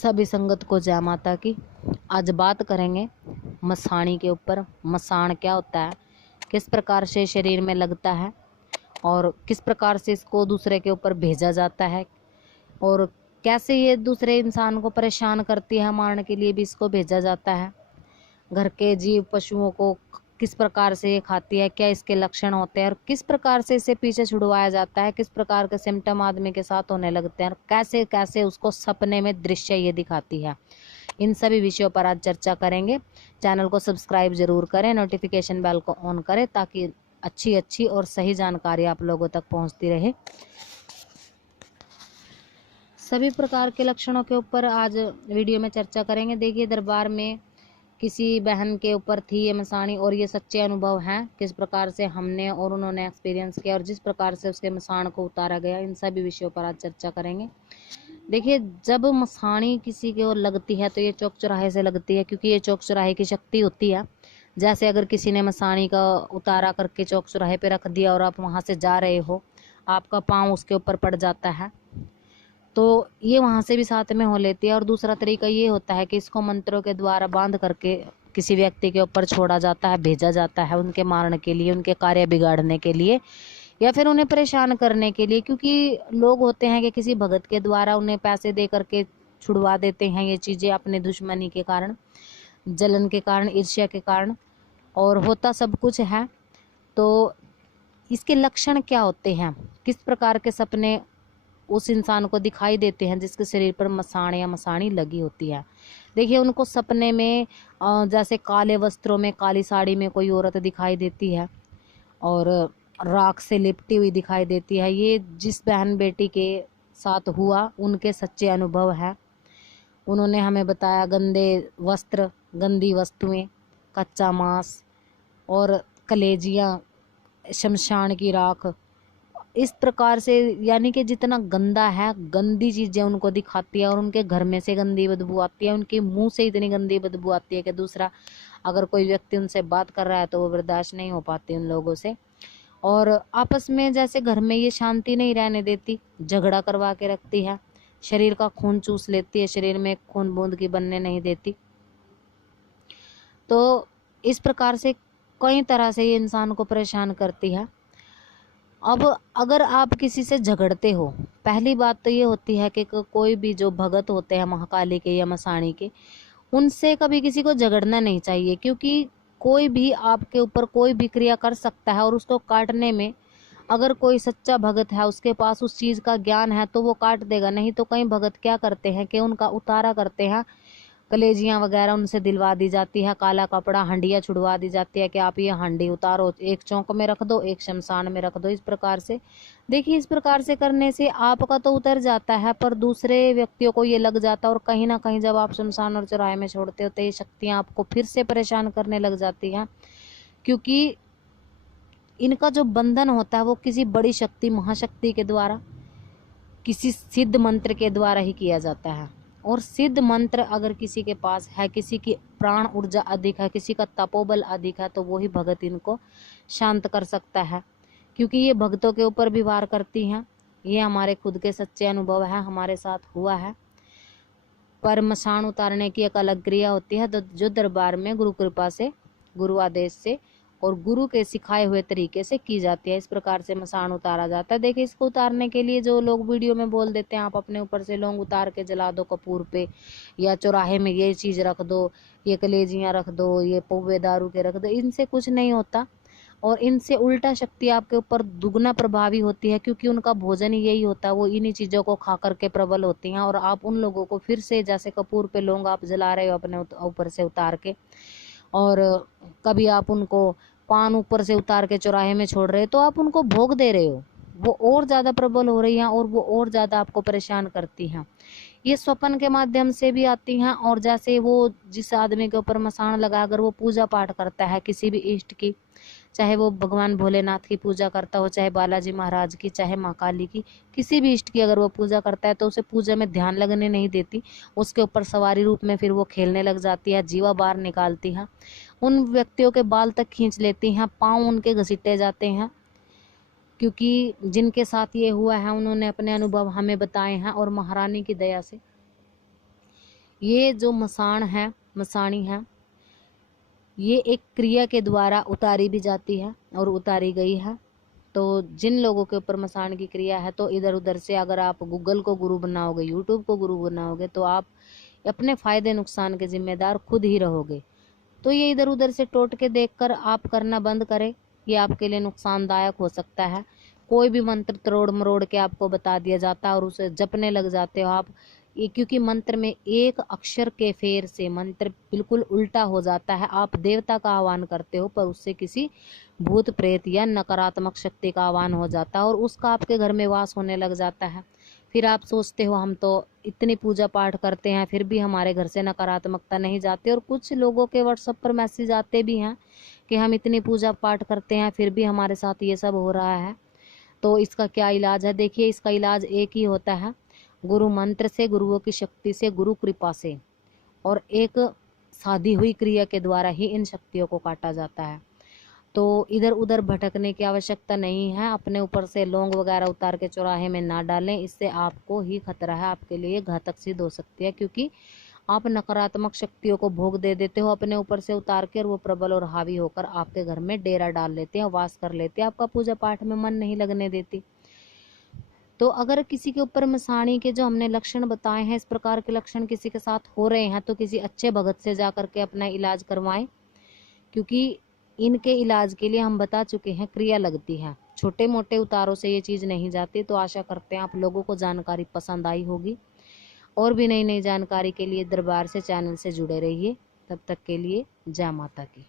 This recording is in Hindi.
सभी संगत को जय माता की। आज बात करेंगे मसाणी के ऊपर। मसाण क्या होता है, किस प्रकार से शरीर में लगता है और किस प्रकार से इसको दूसरे के ऊपर भेजा जाता है और कैसे ये दूसरे इंसान को परेशान करती है, मारने के लिए भी इसको भेजा जाता है। घर के जीव पशुओं को किस प्रकार से ये खाती है, क्या इसके लक्षण होते हैं और किस प्रकार से इसे पीछे छुड़वाया जाता है, किस प्रकार के सिम्टम आदमी के साथ होने लगते हैं और कैसे कैसे उसको सपने में दृश्य ये दिखाती है। इन सभी विषयों पर आज चर्चा करेंगे। चैनल को सब्सक्राइब जरूर करें, नोटिफिकेशन बेल को ऑन करें ताकि अच्छी और सही जानकारी आप लोगों तक पहुंचती रहे। सभी प्रकार के लक्षणों के ऊपर आज वीडियो में चर्चा करेंगे। देखिए, दरबार में किसी बहन के ऊपर थी ये मसाणी और ये सच्चे अनुभव हैं, किस प्रकार से हमने और उन्होंने एक्सपीरियंस किया और जिस प्रकार से उसके मसाण को उतारा गया, इन सभी विषयों पर आज चर्चा करेंगे। देखिए, जब मसाणी किसी के ओर लगती है तो ये चौक चौराहे से लगती है, क्योंकि ये चौक चौराहे की शक्ति होती है। जैसे अगर किसी ने मसाणी का उतारा करके चौक चौराहे पे रख दिया और आप वहां से जा रहे हो, आपका पाँव उसके ऊपर पड़ जाता है तो ये वहां से भी साथ में हो लेती है। और दूसरा तरीका ये होता है कि इसको मंत्रों के द्वारा बांध करके किसी व्यक्ति के ऊपर छोड़ा जाता है, भेजा जाता है उनके मारने के लिए, उनके कार्य बिगाड़ने के लिए या फिर उन्हें परेशान करने के लिए। क्योंकि लोग होते हैं कि किसी भगत के द्वारा उन्हें पैसे दे करके छुड़वा देते हैं ये चीजें, अपने दुश्मनी के कारण, जलन के कारण, ईर्ष्या के कारण, और होता सब कुछ है। तो इसके लक्षण क्या होते हैं, किस प्रकार के सपने उस इंसान को दिखाई देते हैं जिसके शरीर पर मसाण या मसाणी लगी होती है। देखिए, उनको सपने में जैसे काले वस्त्रों में, काली साड़ी में कोई औरत दिखाई देती है और राख से लिपटी हुई दिखाई देती है। ये जिस बहन बेटी के साथ हुआ उनके सच्चे अनुभव है। उन्होंने हमें बताया गंदे वस्त्र, गंदी वस्तुएं, कच्चा मांस और कलेजियां, शमशान की राख, इस प्रकार से, यानी कि जितना गंदा है, गंदी चीजें उनको दिखाती है और उनके घर में से गंदी बदबू आती है, उनके मुंह से इतनी गंदी बदबू आती है कि दूसरा अगर कोई व्यक्ति उनसे बात कर रहा है तो वो बर्दाश्त नहीं हो पाती उन लोगों से। और आपस में जैसे घर में ये शांति नहीं रहने देती, झगड़ा करवा के रखती है, शरीर का खून चूस लेती है, शरीर में खून बूंद की बनने नहीं देती। तो इस प्रकार से कई तरह से ये इंसान को परेशान करती है। अब अगर आप किसी से झगड़ते हो, पहली बात तो ये होती है कि कोई भी जो भगत होते हैं महाकाली के या मसाणी के, उनसे कभी किसी को झगड़ना नहीं चाहिए। क्योंकि कोई भी आपके ऊपर कोई भी क्रिया कर सकता है और उसको काटने में अगर कोई सच्चा भगत है, उसके पास उस चीज का ज्ञान है तो वो काट देगा। नहीं तो कई भगत क्या करते हैं कि उनका उतारा करते हैं, कलेजियां वगैरह उनसे दिलवा दी जाती है, काला कपड़ा, हंडिया छुड़वा दी जाती है कि आप ये हंडी उतारो, एक चौक में रख दो, एक शमशान में रख दो। इस प्रकार से देखिए, इस प्रकार से करने से आपका तो उतर जाता है पर दूसरे व्यक्तियों को ये लग जाता है और कहीं ना कहीं जब आप शमशान और चौराहे में छोड़ते हो तो ये शक्तियां आपको फिर से परेशान करने लग जाती हैं। क्योंकि इनका जो बंधन होता है वो किसी बड़ी शक्ति, महाशक्ति के द्वारा, किसी सिद्ध मंत्र के द्वारा ही किया जाता है। और सिद्ध मंत्र अगर किसी के पास है, किसी की प्राण ऊर्जा अधिक है, किसी का तपोबल अधिक है, तो वो ही भगत इनको शांत कर सकता है। क्योंकि ये भक्तों के ऊपर भी वार करती हैं। ये हमारे खुद के सच्चे अनुभव है, हमारे साथ हुआ है। पर मसाण उतारने की एक अलग क्रिया होती है जो दरबार में गुरु कृपा से, गुरु आदेश से और गुरु के सिखाए हुए तरीके से की जाती है। इस प्रकार से मसाण उतारा जाता है। देखिए, इसको उतारने के लिए जो लोग वीडियो में बोल देते हैं आप अपने ऊपर से लौंग उतार के जला दो कपूर पे, या चौराहे में ये चीज रख दो, ये कलेजियां रख दो, ये पौवे दारू के रख दो, इनसे कुछ नहीं होता और इनसे उल्टा शक्ति आपके ऊपर दुगना प्रभावी होती है। क्योंकि उनका भोजन ही यही होता है, वो इन्हीं चीजों को खा करके प्रबल होती हैं। और आप उन लोगों को फिर से, जैसे कपूर पे लौंग आप जला रहे हो अपने ऊपर से उतार के, और कभी आप उनको पान ऊपर से उतार के चौराहे में छोड़ रहे हो, तो आप उनको भोग दे रहे हो, वो और ज्यादा प्रबल हो रही हैं और वो और ज्यादा आपको परेशान करती हैं। ये स्वप्न के माध्यम से भी आती हैं। और जैसे वो जिस आदमी के ऊपर मसाण लगा, अगर वो पूजा पाठ करता है किसी भी इष्ट की, चाहे वो भगवान भोलेनाथ की पूजा करता हो, चाहे बालाजी महाराज की, चाहे माँ काली की, किसी भी इष्ट की अगर वो पूजा करता है तो उसे पूजा में ध्यान लगने नहीं देती, उसके ऊपर सवारी रूप में फिर वो खेलने लग जाती है, जीवा बाहर निकालती है, उन व्यक्तियों के बाल तक खींच लेती हैं, पाँव उनके घसीटे जाते हैं। क्योंकि जिनके साथ ये हुआ है उन्होंने अपने अनुभव हमें बताए हैं और महारानी की दया से ये जो मसाणी है, ये एक क्रिया के द्वारा उतारी भी जाती है और उतारी गई है। तो जिन लोगों के ऊपर मसान की क्रिया है, तो इधर उधर से अगर आप गूगल को गुरु बनाओगे, यूट्यूब को गुरु बनाओगे, तो आप अपने फायदे नुकसान के जिम्मेदार खुद ही रहोगे। तो ये इधर उधर से टोटके देखकर आप करना बंद करें, ये आपके लिए नुकसानदायक हो सकता है। कोई भी मंत्र तरोड़ मरोड़ के आपको बता दिया जाता है और उसे जपने लग जाते हो आप, ये क्योंकि मंत्र में एक अक्षर के फेर से मंत्र बिल्कुल उल्टा हो जाता है। आप देवता का आह्वान करते हो पर उससे किसी भूत प्रेत या नकारात्मक शक्ति का आह्वान हो जाता है और उसका आपके घर में वास होने लग जाता है। फिर आप सोचते हो हम तो इतनी पूजा पाठ करते हैं फिर भी हमारे घर से नकारात्मकता नहीं जाती, और कुछ लोगों के व्हाट्सएप पर मैसेज आते भी हैं कि हम इतनी पूजा पाठ करते हैं फिर भी हमारे साथ ये सब हो रहा है। तो इसका क्या इलाज है? देखिए, इसका इलाज एक ही होता है, गुरु मंत्र से, गुरुओं की शक्ति से, गुरु कृपा से, और एक साधी हुई क्रिया के द्वारा ही इन शक्तियों को काटा जाता है। तो इधर उधर भटकने की आवश्यकता नहीं है। अपने ऊपर से लौंग वगैरह उतार के चौराहे में ना डालें, इससे आपको ही खतरा है, आपके लिए घातक सिद्ध हो सकती है, क्योंकि आप नकारात्मक शक्तियों को भोग दे देते हो अपने ऊपर से उतार कर, वो प्रबल और हावी होकर आपके घर में डेरा डाल लेते हैं, वास कर लेते हैं, आपका पूजा पाठ में मन नहीं लगने देती। तो अगर किसी के ऊपर मसाणी के जो हमने लक्षण बताए हैं, इस प्रकार के लक्षण किसी के साथ हो रहे हैं, तो किसी अच्छे भगत से जाकर के अपना इलाज करवाएं, क्योंकि इनके इलाज के लिए हम बता चुके हैं क्रिया लगती है, छोटे मोटे उतारों से ये चीज़ नहीं जाती। तो आशा करते हैं आप लोगों को जानकारी पसंद आई होगी। और भी नई नई जानकारी के लिए दरबार से चैनल से जुड़े रहिए। तब तक के लिए जय माता की।